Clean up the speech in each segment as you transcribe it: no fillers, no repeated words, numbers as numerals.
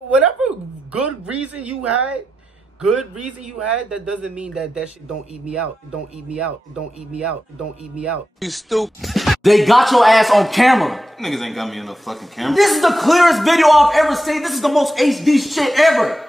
Whatever good reason you had, that doesn't mean that that shit don't eat me out. It don't eat me out. It don't eat me out. It don't eat me out. You stupid. They got your ass on camera. Niggas ain't got me on no fucking camera. This is the clearest video I've ever seen. This is the most HD shit ever.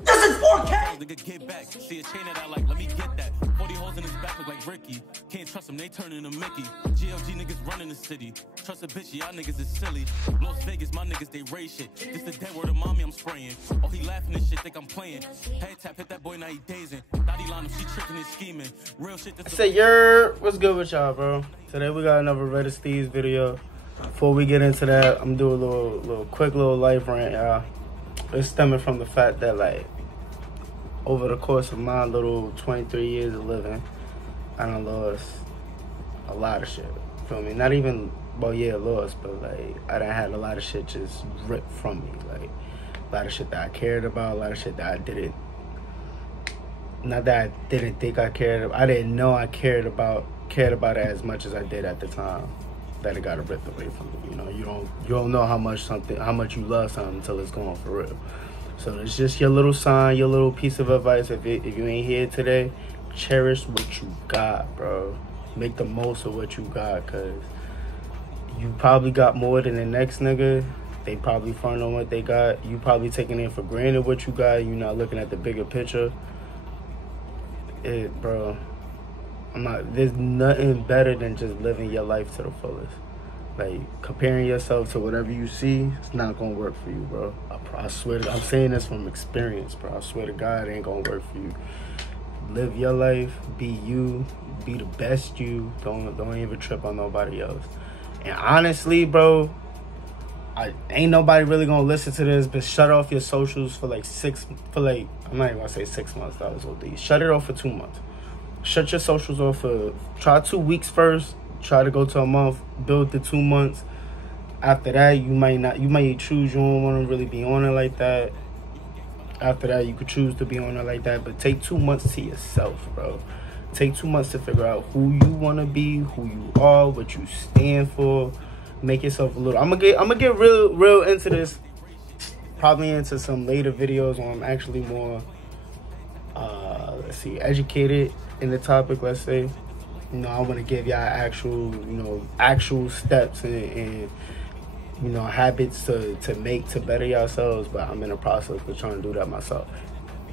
This is 4K. Nigga get back, see a chain that I like, let me get that. 40 holes in his back look like Ricky. Can't trust them, they turning to Mickey. GLG niggas running the city. Trust a bitch, y'all niggas is silly. Las Vegas, my niggas, they raise shit. This the dead word of mommy I'm spraying. Oh, he laughing and shit, think I'm playing. Head tap, hit that boy, now he dazing. Thotty line him, she tricking and scheming. Real shit. I say, yer, what's good with y'all, bro? Today we got another RedditSteaz video. Before we get into that, I'm doing a little quick life rant, y'all. It's stemming from the fact that, like, over the course of my little 23 years of living, I done lost a lot of shit. Feel me? Not even, well, yeah, lost, but like, I done had a lot of shit just ripped from me. Like, a lot of shit that I cared about, a lot of shit that I didn't, not that I didn't think I cared about, I didn't know I cared about it as much as I did at the time that it got ripped away from me. You know, you don't know how much you love something until it's gone for real. So it's just your little sign, your little piece of advice. If you ain't here today, cherish what you got, bro. Make the most of what you got, cause you probably got more than the next nigga. They probably front on what they got. You probably taking it for granted what you got. You not looking at the bigger picture. Bro, there's nothing better than just living your life to the fullest. Like, comparing yourself to whatever you see, it's not gonna work for you, bro. I swear to God, I'm saying this from experience, bro. I swear to God, it ain't gonna work for you. Live your life, be you, be the best you. Don't even trip on nobody else. And honestly, bro, ain't nobody really gonna listen to this, but shut off your socials for like I'm not even gonna say 6 months, that was OD. Shut it off for 2 months. Shut your socials off for, try 2 weeks first. Try to go to a month, build the 2 months. After that, you might choose you don't want to really be on it like that. After that, you could choose to be on it like that, but take 2 months to yourself, bro. Take 2 months to figure out who you want to be, who you are, what you stand for. Make yourself a little. I'm gonna get real into this. Probably into some later videos where I'm actually more, educated in the topic. Let's say. You know, I want to give y'all actual steps and habits to make to better yourselves, but I'm in the process of trying to do that myself.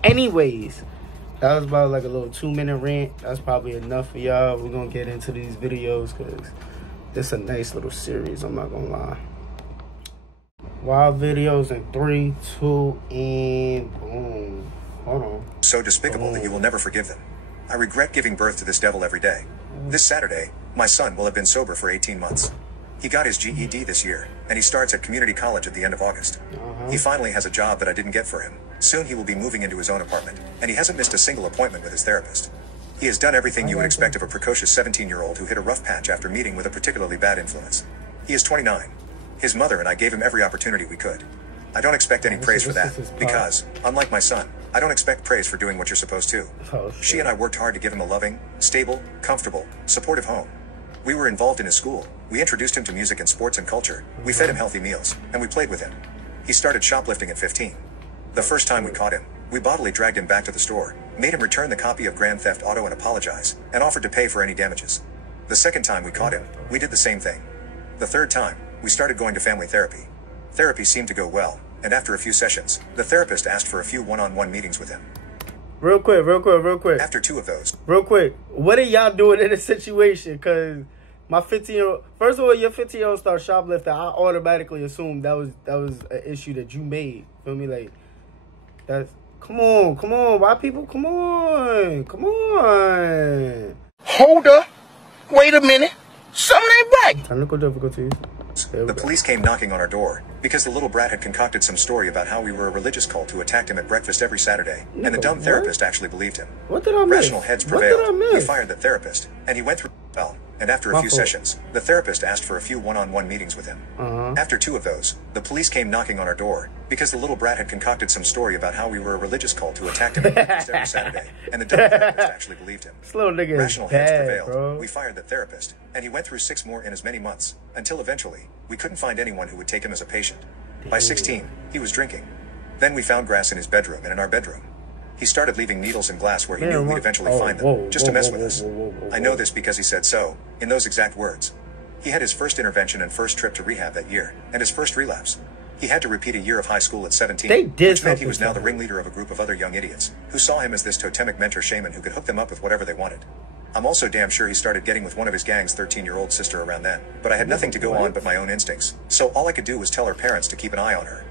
Anyways, that was about like a little 2-minute rant. That's probably enough for y'all. We're going to get into these videos because this is a nice little series, I'm not going to lie. Wild videos in 3, 2, and boom. Hold on. So despicable that you will never forgive them. I regret giving birth to this devil every day. This Saturday, my son will have been sober for 18 months. He got his GED this year, and he starts at community college at the end of August. He finally has a job that I didn't get for him. Soon he will be moving into his own apartment, and he hasn't missed a single appointment with his therapist. He has done everything you would expect of a precocious 17-year-old who hit a rough patch after meeting with a particularly bad influence. He is 29. His mother and I gave him every opportunity we could. I don't expect any praise for that, because, unlike my son, I don't expect praise for doing what you're supposed to. She and I worked hard to give him a loving, stable, comfortable, supportive home. We were involved in his school, we introduced him to music and sports and culture, we fed him healthy meals, and we played with him. He started shoplifting at 15. The first time we caught him, we bodily dragged him back to the store, made him return the copy of Grand Theft Auto and apologize, and offered to pay for any damages. The second time we caught him, we did the same thing. The third time, we started going to family therapy. Therapy seemed to go well, and after a few sessions, the therapist asked for a few one-on-one meetings with him. Real quick. After 2 of those. Real quick. What are y'all doing in this situation? Because my 15-year-old... First of all, your 15-year-old started shoplifting. I automatically assumed that was an issue that you made. Feel me? Like, that's... Come on. Why people... Come on. Hold up. Wait a minute. Something ain't right. Technical difficulties. The police came knocking on our door because the little brat had concocted some story about how we were a religious cult who attacked him at breakfast every Saturday, and the dumb therapist actually believed him. What did I miss? Rational heads prevailed. We fired the therapist, and he went through well. And after a few sessions, the therapist asked for a few one-on-one meetings with him. After 2 of those, the police came knocking on our door because the little brat had concocted some story about how we were a religious cult who attacked him at breakfast every Saturday, and the dumb therapist actually believed him. This little nigga Rational is bad, heads prevailed. bro. We fired the therapist, and he went through 6 more in as many months, until eventually, we couldn't find anyone who would take him as a patient. By 16, he was drinking. Then we found grass in his bedroom and in our bedroom. He started leaving needles in glass where he knew we'd eventually find them, just to mess with us. I know this because he said so, in those exact words. He had his first intervention and first trip to rehab that year, and his first relapse. He had to repeat a year of high school at 17, which meant he was now the ringleader of a group of other young idiots, who saw him as this totemic mentor shaman who could hook them up with whatever they wanted. I'm also damn sure he started getting with one of his gang's 13-year-old sister around then, but I had nothing to go on but my own instincts, so all I could do was tell her parents to keep an eye on her.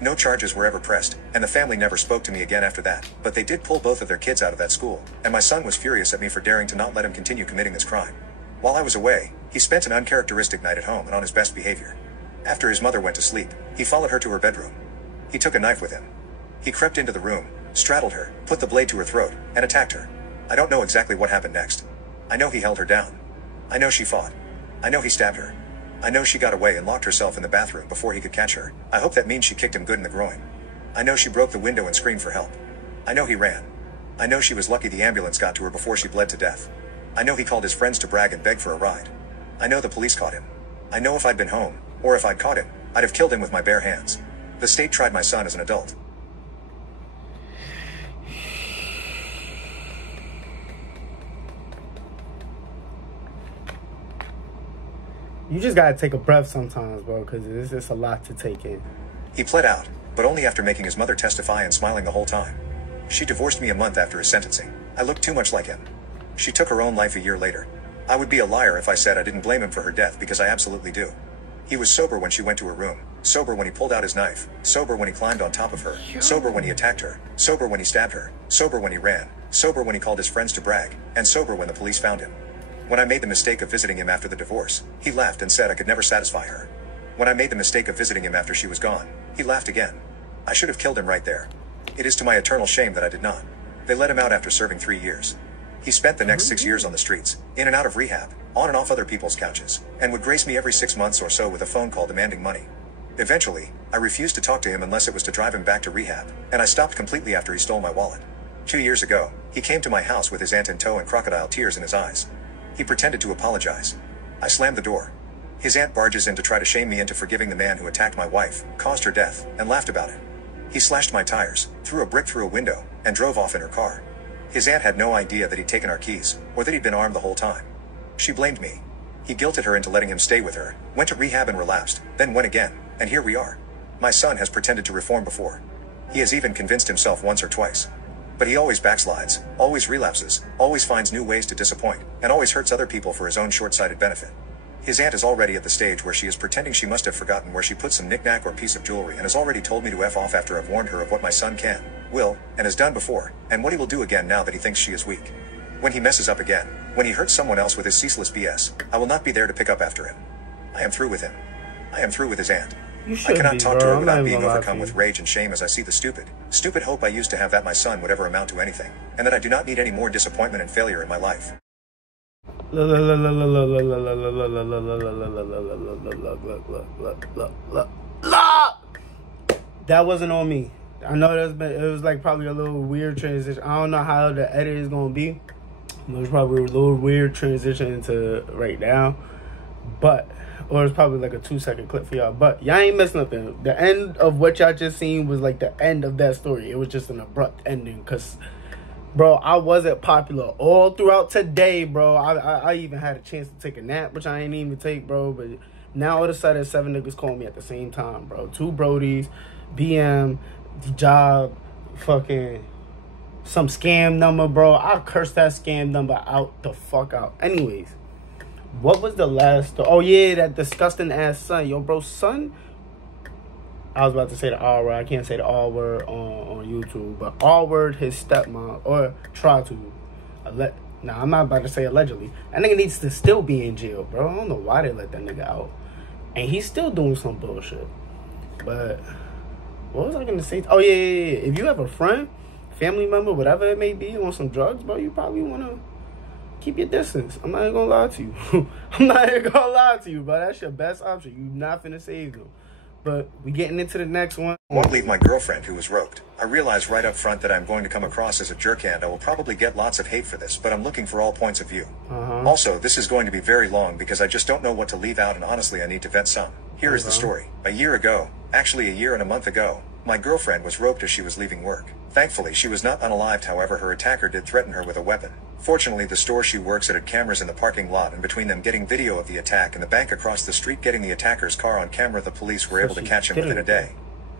No charges were ever pressed, and the family never spoke to me again after that, but they did pull both of their kids out of that school, and my son was furious at me for daring to not let him continue committing this crime. While I was away, he spent an uncharacteristic night at home and on his best behavior. After his mother went to sleep, he followed her to her bedroom. He took a knife with him. He crept into the room, straddled her, put the blade to her throat, and attacked her. I don't know exactly what happened next. I know he held her down. I know she fought. I know he stabbed her. I know she got away and locked herself in the bathroom before he could catch her. I hope that means she kicked him good in the groin. I know she broke the window and screamed for help. I know he ran. I know she was lucky the ambulance got to her before she bled to death. I know he called his friends to brag and beg for a ride. I know the police caught him. I know if I'd been home, or if I'd caught him, I'd have killed him with my bare hands. The state tried my son as an adult. You just gotta take a breath sometimes, bro, because it's just a lot to take in. He pled out, but only after making his mother testify and smiling the whole time. She divorced me a month after his sentencing. I looked too much like him. She took her own life a year later. I would be a liar if I said I didn't blame him for her death, because I absolutely do. He was sober when she went to her room, sober when he pulled out his knife, sober when he climbed on top of her, sober when he attacked her, sober when he stabbed her, sober when he ran, sober when he called his friends to brag, and sober when the police found him. When I made the mistake of visiting him after the divorce, he laughed and said I could never satisfy her. When I made the mistake of visiting him after she was gone, he laughed again. I should have killed him right there. It is to my eternal shame that I did not. They let him out after serving 3 years. He spent the next 6 years on the streets, in and out of rehab, on and off other people's couches, and would grace me every 6 months or so with a phone call demanding money. Eventually, I refused to talk to him unless it was to drive him back to rehab, and I stopped completely after he stole my wallet. 2 years ago, he came to my house with his aunt in tow and crocodile tears in his eyes. He pretended to apologize. I slammed the door. His aunt barges in to try to shame me into forgiving the man who attacked my wife, caused her death, and laughed about it. He slashed my tires, threw a brick through a window, and drove off in her car. His aunt had no idea that he'd taken our keys, or that he'd been armed the whole time. She blamed me. He guilted her into letting him stay with her, went to rehab and relapsed, then went again, and here we are. My son has pretended to reform before. He has even convinced himself once or twice. But he always backslides, always relapses, always finds new ways to disappoint, and always hurts other people for his own short-sighted benefit. His aunt is already at the stage where she is pretending she must have forgotten where she put some knick-knack or piece of jewelry and has already told me to F off after I've warned her of what my son can, will, and has done before, and what he will do again now that he thinks she is weak. When he messes up again, when he hurts someone else with his ceaseless BS, I will not be there to pick up after him. I am through with him. I am through with his aunt. I cannot talk to her without being overcome with rage and shame as I see the stupid hope I used to have that my son would ever amount to anything, and that I do not need any more disappointment and failure in my life. That wasn't on me. I know it was like probably a little weird transition. I don't know how the edit is gonna be. It was probably a little weird transition into right now, but or it's probably like a 2-second clip for y'all. But y'all ain't missed nothing. The end of what y'all just seen was like the end of that story. It was just an abrupt ending, cause bro, I wasn't popular all throughout today, bro. I even had a chance to take a nap, which I ain't even take, bro. But now all of a sudden 7 niggas call me at the same time, bro. 2 Brodies, BM, job, fucking some scam number, bro. I cursed that scam number out the fuck out. Anyways, what was the last? Oh yeah, that disgusting ass son, yo, bro, son. I was about to say the R word. I can't say the R word on YouTube, but R word his stepmom, or try to. Nah, I'm not about to say allegedly. That nigga needs to still be in jail, bro. I don't know why they let that nigga out, and he's still doing some bullshit. But what was I gonna say? Oh yeah. If you have a friend, family member, whatever it may be, on some drugs, bro, you probably wanna keep your distance. I'm not even gonna lie to you. I'm not even gonna lie to you, bro. That's your best option. You not finna save them. But we getting into the next one. I won't leave my girlfriend who was roped. I realize right up front that I'm going to come across as a jerk and I will probably get lots of hate for this, but I'm looking for all points of view. Also, this is going to be very long because I just don't know what to leave out, and honestly I need to vet some. Here is the story. A year ago, actually a year and a month ago, My girlfriend was roped as she was leaving work. Thankfully, she was not unalived, however, her attacker did threaten her with a weapon. Fortunately, the store she works at had cameras in the parking lot, and between them getting video of the attack and the bank across the street getting the attacker's car on camera, the police were able to catch him within a day.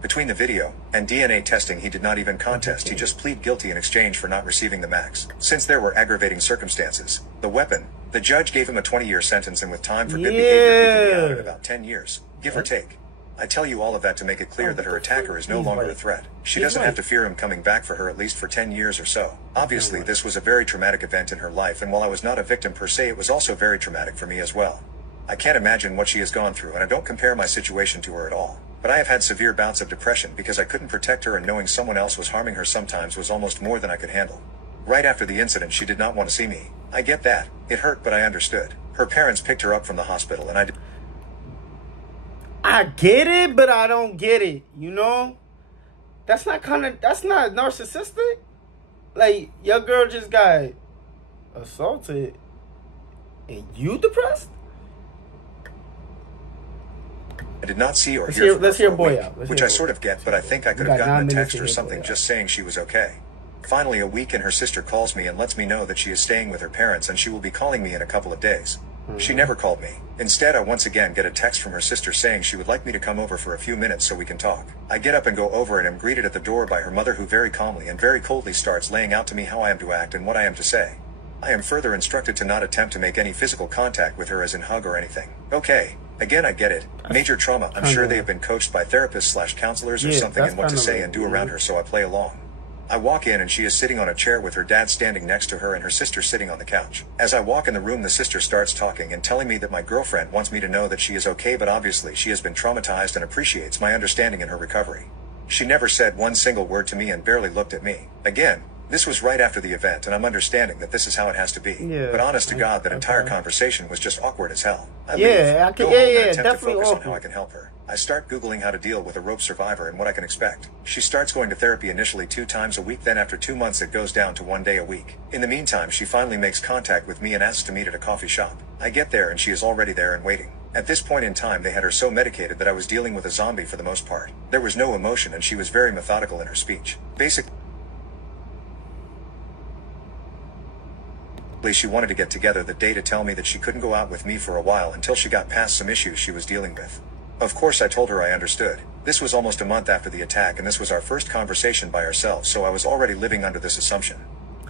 Between the video and DNA testing, he did not even contest, he just pleaded guilty in exchange for not receiving the max. Since there were aggravating circumstances, the weapon, the judge gave him a 20-year sentence, and with time for good behavior, he could be out in about 10 years, give or take. I tell you all of that to make it clear that her attacker is no longer a threat. She doesn't have to fear him coming back for her, at least for 10 years or so. Obviously, this was a very traumatic event in her life, and while I was not a victim per se, it was also very traumatic for me as well. I can't imagine what she has gone through, and I don't compare my situation to her at all. But I have had severe bouts of depression because I couldn't protect her, and knowing someone else was harming her sometimes was almost more than I could handle. Right after the incident, she did not want to see me. I get that. It hurt, but I understood. Her parents picked her up from the hospital, and I get it, but I don't get it, you know? That's not narcissistic. Like, your girl just got assaulted and you depressed? I did not see or hear from her for a week, which I sort of get, but I think I could have gotten a text or something just saying she was okay. Finally, a week and her sister calls me and lets me know that she is staying with her parents and she will be calling me in a couple of days. She never called me. Instead, I once again get a text from her sister saying she would like me to come over for a few minutes so we can talk. I get up and go over and am greeted at the door by her mother, who very calmly and very coldly starts laying out to me how I am to act and what I am to say. I am further instructed to not attempt to make any physical contact with her, as in hug or anything. Okay. Again, I get it. Major trauma. I'm sure they have been coached by therapists/counselors or something in what to say and do around her, so I play along. I walk in and she is sitting on a chair with her dad standing next to her and her sister sitting on the couch. As I walk in the room, the sister starts talking and telling me that my girlfriend wants me to know that she is okay, but obviously she has been traumatized and appreciates my understanding in her recovery. She never said one single word to me and barely looked at me. Again, this was right after the event, and I'm understanding that this is how it has to be. Yeah, but honest to God, that entire conversation was just awkward as hell. I leave, go home and attempt to focus on how I can help her. I start Googling how to deal with a rope survivor and what I can expect. She starts going to therapy initially 2 times a week, then after 2 months it goes down to 1 day a week. In the meantime, she finally makes contact with me and asks to meet at a coffee shop. I get there and she is already there and waiting. At this point in time, they had her so medicated that I was dealing with a zombie for the most part. There was no emotion and she was very methodical in her speech. Basically, she wanted to get together that day to tell me that she couldn't go out with me for a while until she got past some issues she was dealing with. Of course, I told her I understood. This was almost a month after the attack, and this was our first conversation by ourselves, so I was already living under this assumption.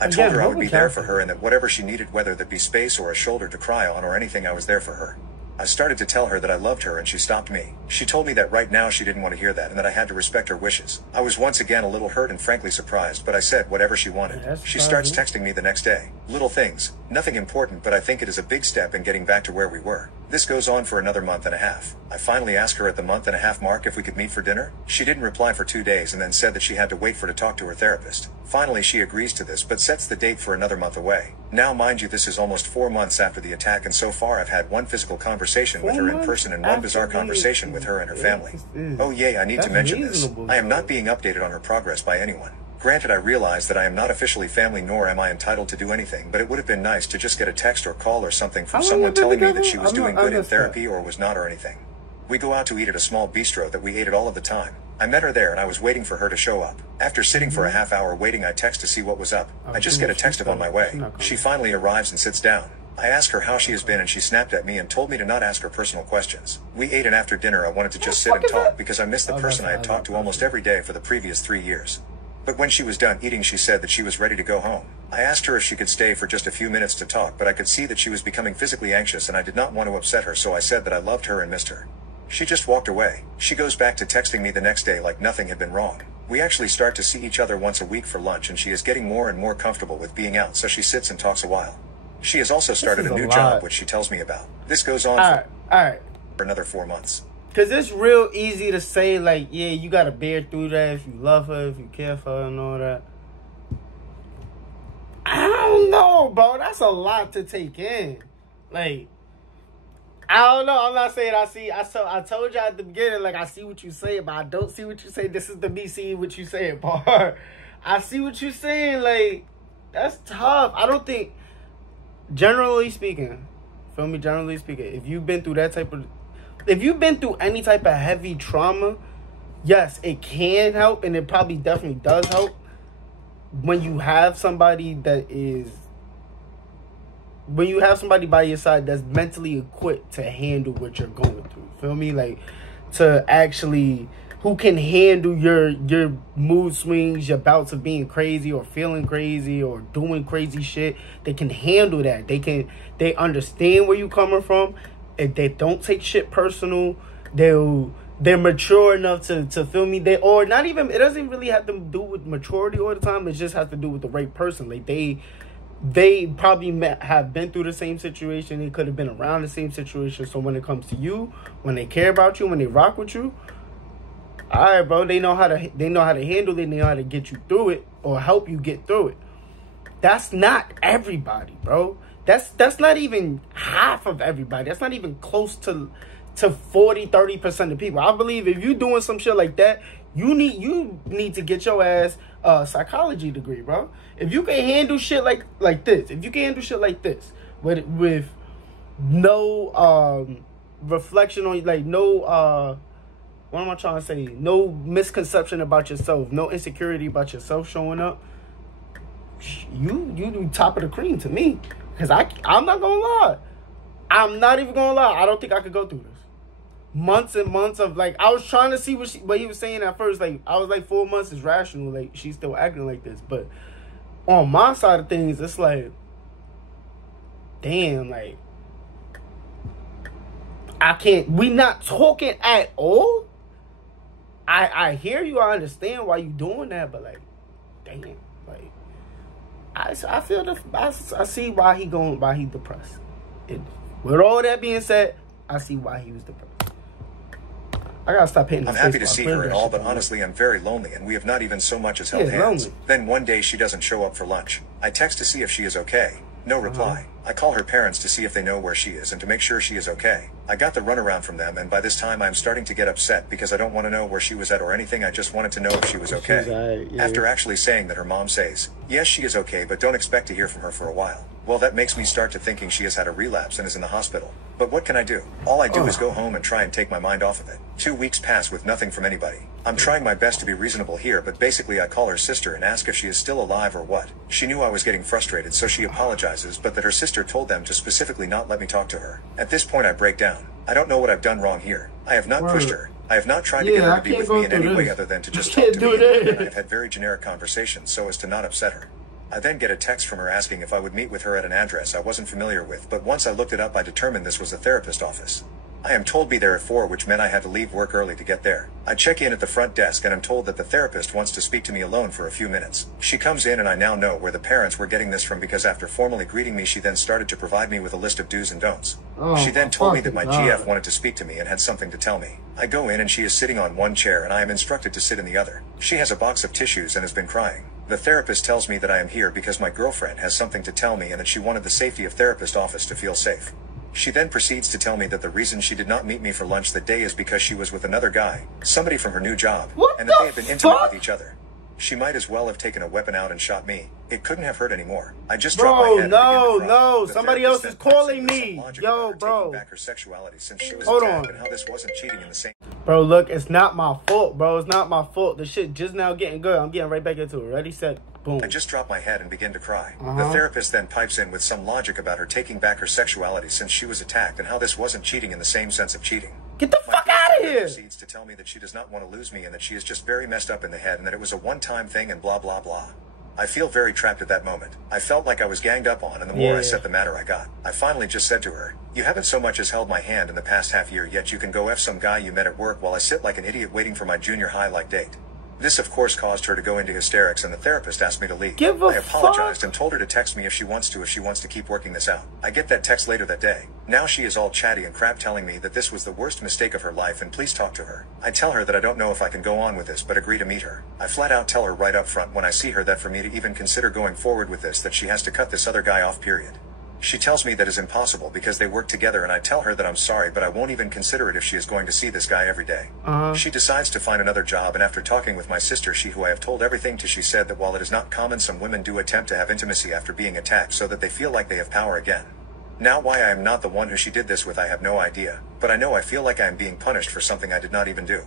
I told her I would be there for her and that whatever she needed, whether that be space or a shoulder to cry on or anything, I was there for her. I started to tell her that I loved her and she stopped me. She told me that right now she didn't want to hear that and that I had to respect her wishes. I was once again a little hurt and frankly surprised, but I said whatever she wanted. She starts texting me the next day. Little things, nothing important, but I think it is a big step in getting back to where we were. This goes on for another month and a half. I finally asked her at the month-and-a-half mark if we could meet for dinner. She didn't reply for 2 days and then said that she had to wait for to talk to her therapist. Finally, she agrees to this but sets the date for another month away. Now, mind you, this is almost 4 months after the attack, and so far I've had 1 physical conversation with her in person and 1 bizarre conversation with her and her family. Oh yay, I need to mention this. I am not being updated on her progress by anyone. Granted, I realize that I am not officially family, nor am I entitled to do anything, but it would have been nice to just get a text or call or something from someone telling me that she was doing good in therapy or was not or anything. We go out to eat at a small bistro that we ate at all of the time. I met her there and I was waiting for her to show up. After sitting for a half hour waiting, I text to see what was up. I just get a text of on my way. She finally arrives and sits down. I asked her how she has been and she snapped at me and told me to not ask her personal questions. We ate, and after dinner I wanted to just sit and talk because I missed the person I had talked to almost every day for the previous 3 years. But when she was done eating, she said that she was ready to go home. I asked her if she could stay for just a few minutes to talk, but I could see that she was becoming physically anxious and I did not want to upset her, so I said that I loved her and missed her. She just walked away. She goes back to texting me the next day like nothing had been wrong. We actually start to see each other once a week for lunch, and she is getting more and more comfortable with being out, so she sits and talks a while. She has also started a new job, which she tells me about. This goes on for another 4 months. Because it's real easy to say, like, yeah, you got to bear through that if you love her, if you care for her and all that. I don't know, bro. That's a lot to take in. Like, I don't know. I'm not saying I see. I told you at the beginning, like, I see what you say, but I don't see what you say. This is the me seeing what you saying part. I see what you're saying. Like, that's tough. I don't think, generally speaking, feel me, generally speaking, if you've been through that type of, if you've been through any type of heavy trauma, yes, it can help, and it probably definitely does help when you have somebody that is, when you have somebody by your side that's mentally equipped to handle what you're going through. Feel me? Like, to actually, who can handle your mood swings, your bouts of being crazy or feeling crazy or doing crazy shit. They can handle that. They understand where you coming from, and they don't take shit personal. They're mature enough to feel me. Or not even, it doesn't really have to do with maturity all the time. It just has to do with the right person. Like, they probably have been through the same situation. They could have been around the same situation. So when it comes to you, when they care about you, when they rock with you, all right, bro, they know how to handle it. They know how to get you through it or help you get through it. That's not everybody, bro. That's not even half of everybody. That's not even close to 40-30% of people. I believe if you doing some shit like that, you need to get your ass a psychology degree, bro. If you can handle shit like this, if you can handle shit like this with no reflection on, like, no what am I trying to say? No misconception about yourself, no insecurity about yourself showing up, you do top of the cream to me. Because I'm not gonna lie. I'm not even gonna lie. I don't think I could go through this. Months and months of, like, I was trying to see what he was saying at first. Like, I was like, 4 months is rational. Like, she's still acting like this. But on my side of things, it's like, damn, like, I can't, we not talking at all. I hear you. I understand why you doing that. But, like, damn, like, I feel I see why he depressed. With all that being said, I see why he was depressed. I gotta stop hitting. I'm happy to see her and all, but honestly, I'm very lonely, and we have not even so much as held hands. Lonely. Then one day she doesn't show up for lunch. I text to see if she is okay. No reply. I call her parents to see if they know where she is and to make sure she is okay. I got the runaround from them, and by this time I'm starting to get upset because I don't want to know where she was at or anything. I just wanted to know if she was okay. After actually saying that, her mom says, yes, she is okay, but don't expect to hear from her for a while. Well, that makes me start to thinking she has had a relapse and is in the hospital. But what can I do? All I do is go home and try and take my mind off of it. 2 weeks pass with nothing from anybody. I'm trying my best to be reasonable here, but basically I call her sister and ask if she is still alive or what. She knew I was getting frustrated, so she apologizes, but that her sister told them to specifically not let me talk to her. At this point I break down. I don't know what I've done wrong here. I have not pushed her. I have not tried to get her to be with me in any way other than to just talk to me, and I have had very generic conversations so as to not upset her. I then get a text from her asking if I would meet with her at an address I wasn't familiar with, but once I looked it up I determined this was a therapist office. I am told be there at 4, which meant I had to leave work early to get there. I check in at the front desk and I'm told that the therapist wants to speak to me alone for a few minutes. She comes in and I now know where the parents were getting this from, because after formally greeting me she then started to provide me with a list of do's and don'ts. She then told me that my GF wanted to speak to me and had something to tell me. I go in and she is sitting on one chair and I am instructed to sit in the other. She has a box of tissues and has been crying. The therapist tells me that I am here because my girlfriend has something to tell me and that she wanted the safety of therapist office to feel safe. She then proceeds to tell me that the reason she did not meet me for lunch that day is because she was with another guy, somebody from her new job, and that they had been intimate with each other. She might as well have taken a weapon out and shot me. It couldn't have hurt anymore. I just dropped my head and began to cry. Somebody else is calling me. Yo, bro. Back her sexuality since she was attacked and how this wasn't cheating in the same. Bro, look, it's not my fault, bro. It's not my fault. The shit just now getting good. I'm getting right back into it. Ready, set, boom. I just dropped my head and began to cry. The therapist then pipes in with some logic about her taking back her sexuality since she was attacked and how this wasn't cheating in the same sense of cheating. Get the fuck out of here! Proceeds to tell me that she does not want to lose me and that she is just very messed up in the head and that it was a one-time thing and blah blah blah. I feel very trapped at that moment. I felt like I was ganged up on, and the more I said the madder I got. I finally just said to her, you haven't so much as held my hand in the past half year, yet you can go F some guy you met at work while I sit like an idiot waiting for my junior high like date. This of course caused her to go into hysterics and the therapist asked me to leave. I apologized and told her to text me if she wants to keep working this out. I get that text later that day. Now she is all chatty and crap telling me that this was the worst mistake of her life and please talk to her. I tell her that I don't know if I can go on with this but agree to meet her. I flat out tell her right up front when I see her that for me to even consider going forward with this that she has to cut this other guy off, period. She tells me that is impossible because they work together and I tell her that I'm sorry but I won't even consider it if she is going to see this guy every day. She decides to find another job and after talking with my sister who I have told everything to, she said that while it is not common, some women do attempt to have intimacy after being attacked so that they feel like they have power again. Now why I am not the one who she did this with I have no idea, but I know I feel like I am being punished for something I did not even do.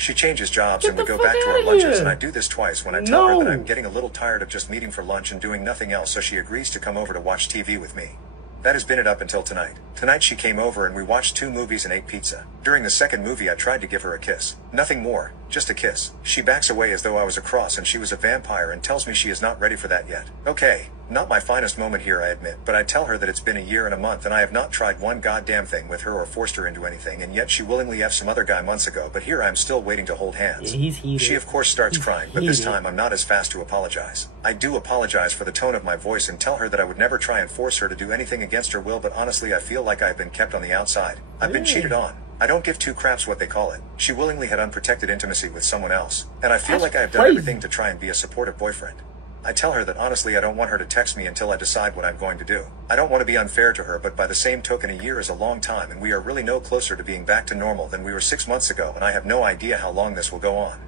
She changes jobs Get and we the go fuck back to outta our lunches, here. and I do this twice when I tell her that No. I'm getting a little tired of just meeting for lunch and doing nothing else, so she agrees to come over to watch TV with me. That has been it up until tonight. Tonight she came over and we watched 2 movies and ate pizza. During the second movie I tried to give her a kiss. Nothing more, just a kiss. She backs away as though I was a cross and she was a vampire and tells me she is not ready for that yet. Okay, not my finest moment here, I admit, but I tell her that it's been a year and a month and I have not tried one goddamn thing with her or forced her into anything, and yet she willingly F some other guy months ago, but here I'm still waiting to hold hands. Yeah, he's heated. She of course starts He's crying, but this heated. time I'm not as fast to apologize. I do apologize for the tone of my voice and tell her that I would never try and force her to do anything against her will, but honestly I feel like I've been kept on the outside. I've been cheated on. I don't give 2 craps what they call it. She willingly had unprotected intimacy with someone else, and I feel That's like I have done crazy. everything to try and be a supportive boyfriend. I tell her that honestly I don't want her to text me until I decide what I'm going to do. I don't want to be unfair to her, but by the same token a year is a long time and we are really no closer to being back to normal than we were 6 months ago, and I have no idea how long this will go on.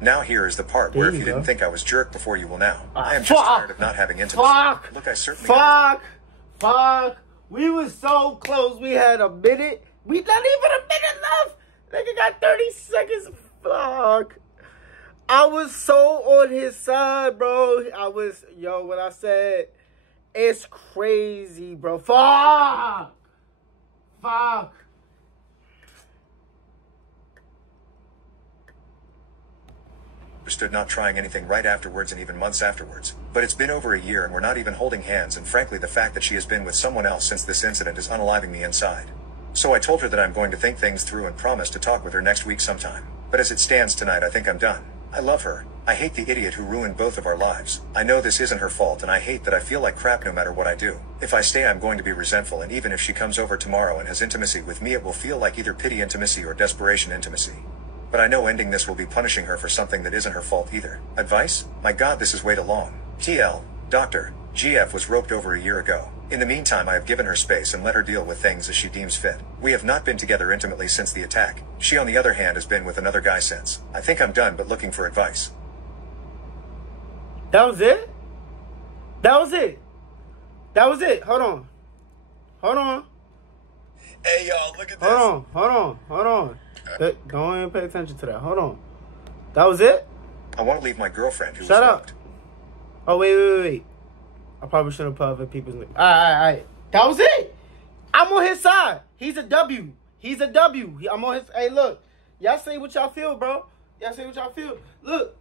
Now here is the part where if you didn't think I was jerk before, you will now. I am just tired of not having intimacy. Fuck. Look, I certainly Fuck. We was so close. We had a minute. We not even a minute left. Nigga got 30 seconds. Fuck. I was so on his side, bro. What I said, it's crazy, bro. Fuck. Understood not trying anything right afterwards and even months afterwards. But it's been over a year and we're not even holding hands, and frankly the fact that she has been with someone else since this incident is unaliving me inside. So I told her that I'm going to think things through and promise to talk with her next week sometime. But as it stands tonight, I think I'm done. I love her. I hate the idiot who ruined both of our lives. I know this isn't her fault, and I hate that I feel like crap no matter what I do. If I stay, I'm going to be resentful, and even if she comes over tomorrow and has intimacy with me, it will feel like either pity intimacy or desperation intimacy. But I know ending this will be punishing her for something that isn't her fault either. Advice? My God, this is way too long. TL, Dr. GF was roped over a year ago. In the meantime, I have given her space and let her deal with things as she deems fit. We have not been together intimately since the attack. She, on the other hand, has been with another guy since. I think I'm done, but looking for advice. That was it? Hold on. Hey, y'all, look at this. Hold on. Don't even pay attention to that. Hold on. That was it? I want to leave my girlfriend who Shut was up. roped. Oh, wait. I probably should have put other people's names. All right. That was it. I'm on his side. He's a W. I'm on his... Hey, look. Y'all say what y'all feel, bro. Look.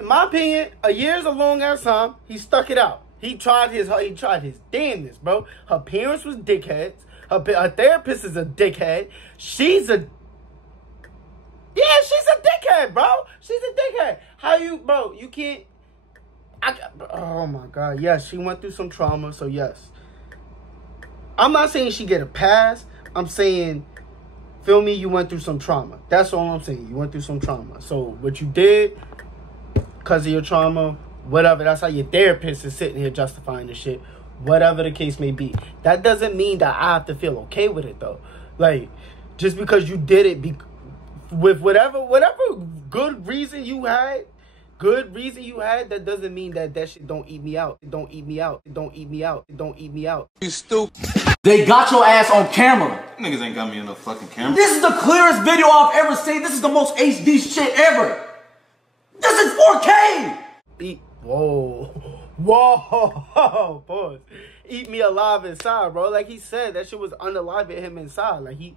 In my opinion, a year is a long ass time. He stuck it out. He tried his damnness, bro. Her parents was dickheads. Her therapist is a dickhead. She's a dickhead, bro. She's a dickhead. How you, bro? You can't. Oh my God. Yes, she went through some trauma. So yes, I'm not saying she get a pass. I'm saying, feel me, you went through some trauma. That's all I'm saying. You went through some trauma. So what you did, because of your trauma, whatever. That's how your therapist is sitting here justifying the shit. Whatever the case may be. That doesn't mean that I have to feel okay with it, though. Like, just because you did it with whatever good reason you had, that doesn't mean that shit don't eat me out. You stupid. They got your ass on camera. Niggas ain't got me on no fucking camera. This is the clearest video I've ever seen. This is the most HD shit ever. This is 4K. Whoa, pause. Eat me alive inside, bro. Like he said, that shit was unaliving him inside. Like he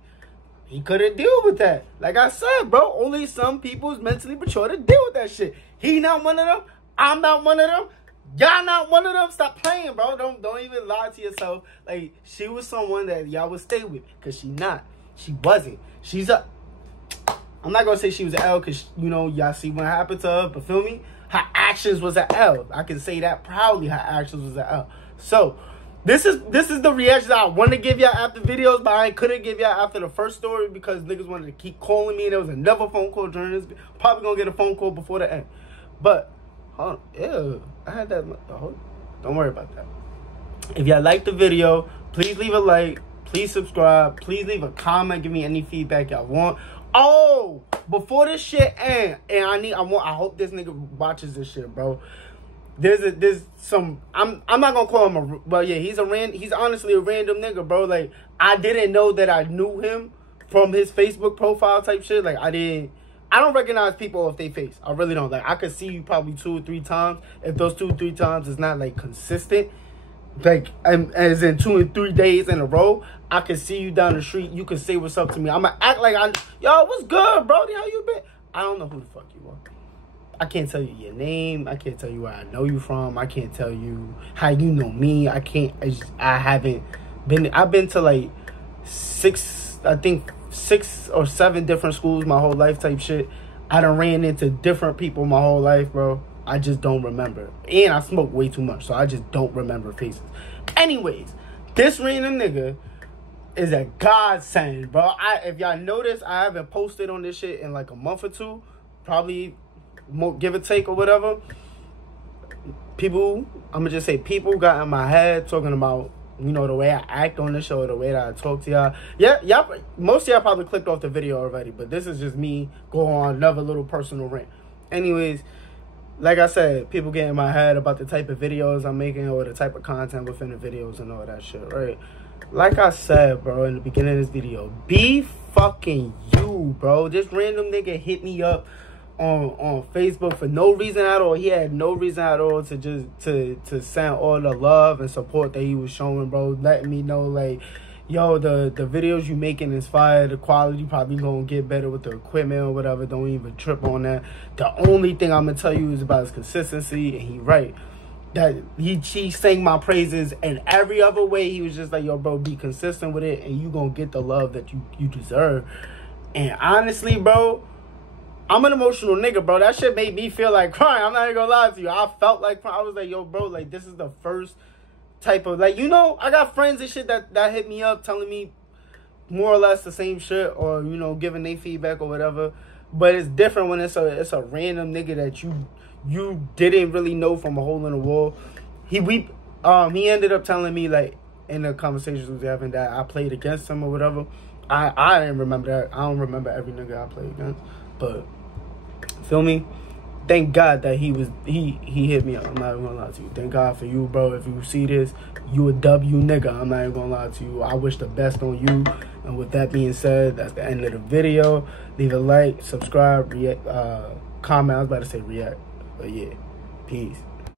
couldn't deal with that. Like I said, bro, only some people is mentally mature to deal with that shit. He not one of them. I'm not one of them. Y'all not one of them. Stop playing, bro. Don't even lie to yourself. Like she was someone that y'all would stay with, cause she wasn't. I'm not gonna say she was an L, cause y'all see what happened to her, but feel me? Her actions was an L. I can say that proudly. Her actions was an L. So this is the reaction I want to give y'all after videos, but I couldn't give y'all after the first story because niggas wanted to keep calling me. There was another phone call during this. Probably gonna get a phone call before the end. But hold on, ew, I had that. Don't worry about that. If y'all like the video, please leave a like. Please subscribe. Please leave a comment. Give me any feedback y'all want. Oh, before this shit ends, and I hope this nigga watches this shit, bro. There's some, I'm not gonna call him he's honestly a random nigga, bro. Like, I didn't know that I knew him from his Facebook profile type shit. Like, I didn't, I don't recognize people off their face. I really don't. Like, I could see you probably 2 or 3 times. If those 2 or 3 times is not, like, consistent, like, as in 2 and 3 days in a row, I could see you down the street. You could say what's up to me. I'm going to act like yo, what's good, Brody? How you been? I don't know who the fuck you are. I can't tell you your name. I can't tell you where I know you from. I can't tell you how you know me. I haven't been. I've been to, like, 6 or 7 different schools my whole life type shit. I done ran into different people my whole life, bro. I just don't remember. And I smoke way too much, so I just don't remember faces. Anyways, this random nigga is a godsend, bro. If y'all notice, I haven't posted on this shit in like a month or 2. Probably give or take or whatever. People, I'm gonna just say people got in my head talking about, you know, the way I act on the show, the way that I talk to y'all. Yeah, y'all, most of y'all probably clicked off the video already, but this is just me going on another little personal rant. Anyways, like I said, people get in my head about the type of videos I'm making or the type of content within the videos and all that shit, right? Like I said, bro, in the beginning of this video, be fucking you, bro. This random nigga hit me up on Facebook for no reason at all. He had no reason at all to just to send all the love and support that he was showing, bro. Letting me know, like, yo, the videos you making is fire. The quality probably gonna get better with the equipment or whatever. Don't even trip on that. The only thing I'm gonna tell you is about his consistency, and he right. That he sang my praises in every other way. He was just like, yo, bro, be consistent with it, and you gonna get the love that you deserve. And honestly, bro, I'm an emotional nigga, bro. That shit made me feel like crying. I'm not even gonna lie to you. I felt like crying. I was like, yo, bro, like, this is the first type of, like, you know, I got friends and shit that hit me up telling me more or less the same shit, or, you know, giving their feedback or whatever. But it's different when it's a random nigga that you didn't really know from a hole in the wall. He ended up telling me, like, in the conversations we was having, that I played against him or whatever. I didn't remember that. I don't remember every nigga I played against, but feel me? Thank God that he hit me up. I'm not even gonna lie to you. Thank God for you, bro. If you see this, you a W nigga. I'm not even gonna lie to you. I wish the best on you. And with that being said, that's the end of the video. Leave a like, subscribe, react, comment. I was about to say react, but yeah, peace.